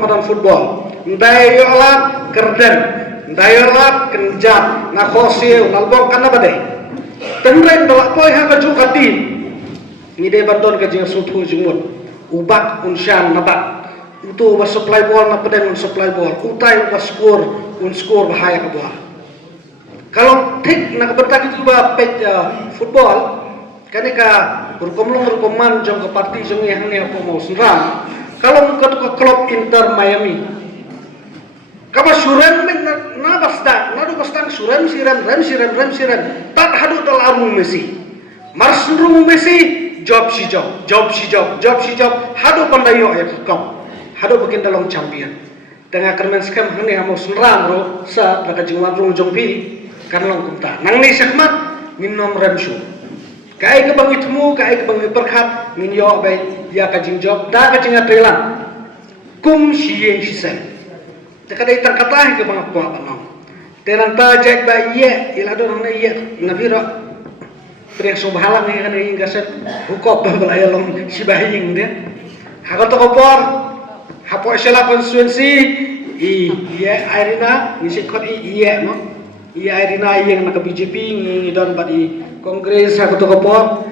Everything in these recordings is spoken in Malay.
madan football. Dayolat kerden, dayolat kenjat, na khosiu, nalbong kana bade. Tenren dalak poi ha kaju katin. Ngide bandon kajing sutu jumut. Ubat unsyan nabat. Itu was supply ball na pedeng supply ball. Utai was score bahaya ke bola. Kalau tik nak bertak itu ba football kaneka berkomlong jong ke parti jong yang ni apa mau senram. Kalau muka tu klub Inter Miami. Kaba suran men na basta, na do basta suran siram. Tak hadu dalam Messi. Marsung Messi job si job. Hadu pandayo ya kau. Hadu bikin dalam champion. Tengah kermen skam ni amo sunram ro sa baka jingwan rung jong pi kan long kumta. Nang ni sakmat minom remsu. Kai ke bang itmu, kai ke bang perkhat min yo bay ya ka jing job da ka jinga trelan. Kum siye sisen. Tekadai terkata ke bang apa panong. Tenan ta jek ba ye ila do na ye nabira. Priya subhalam ni kan ing gaset hukop balaya long sibahing dia. Hagot ko por hapo sela konstituensi iya Irina ngisi khot iya mo iya Irina yang nak BJP ngi don badi kongres hagot ko por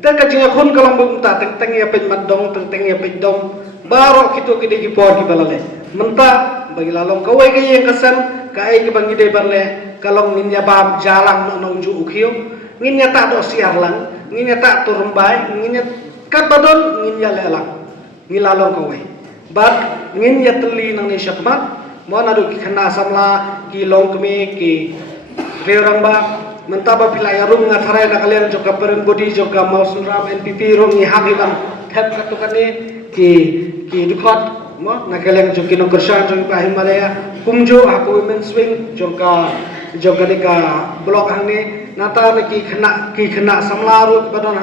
ta ka jinga khon kalam bung ta teng ya pen madong teng ya pen dong baro kito kide ki por ki balale menta bagi lalong kawai ke yang kesan kai ke bangi de barle kalong ninya bab jalang nong ju ukhiu nginya tak do siarlang nginya tak turumbai nginya katadon nginya lelang ngilalong kawai bat ngin ya teli nang ni syakmat mo na do ki khana samla ki long kme ki reurang ba mentaba pilaya rum ngathare na kalian joka perembodi joka mausunram NPP rum ni hagilam thep katukane ki dukot mo na kalian joki no kersan jong pa himalaya kumjo aku women swing joka deka blok hang ni nata ki khana samla ru badan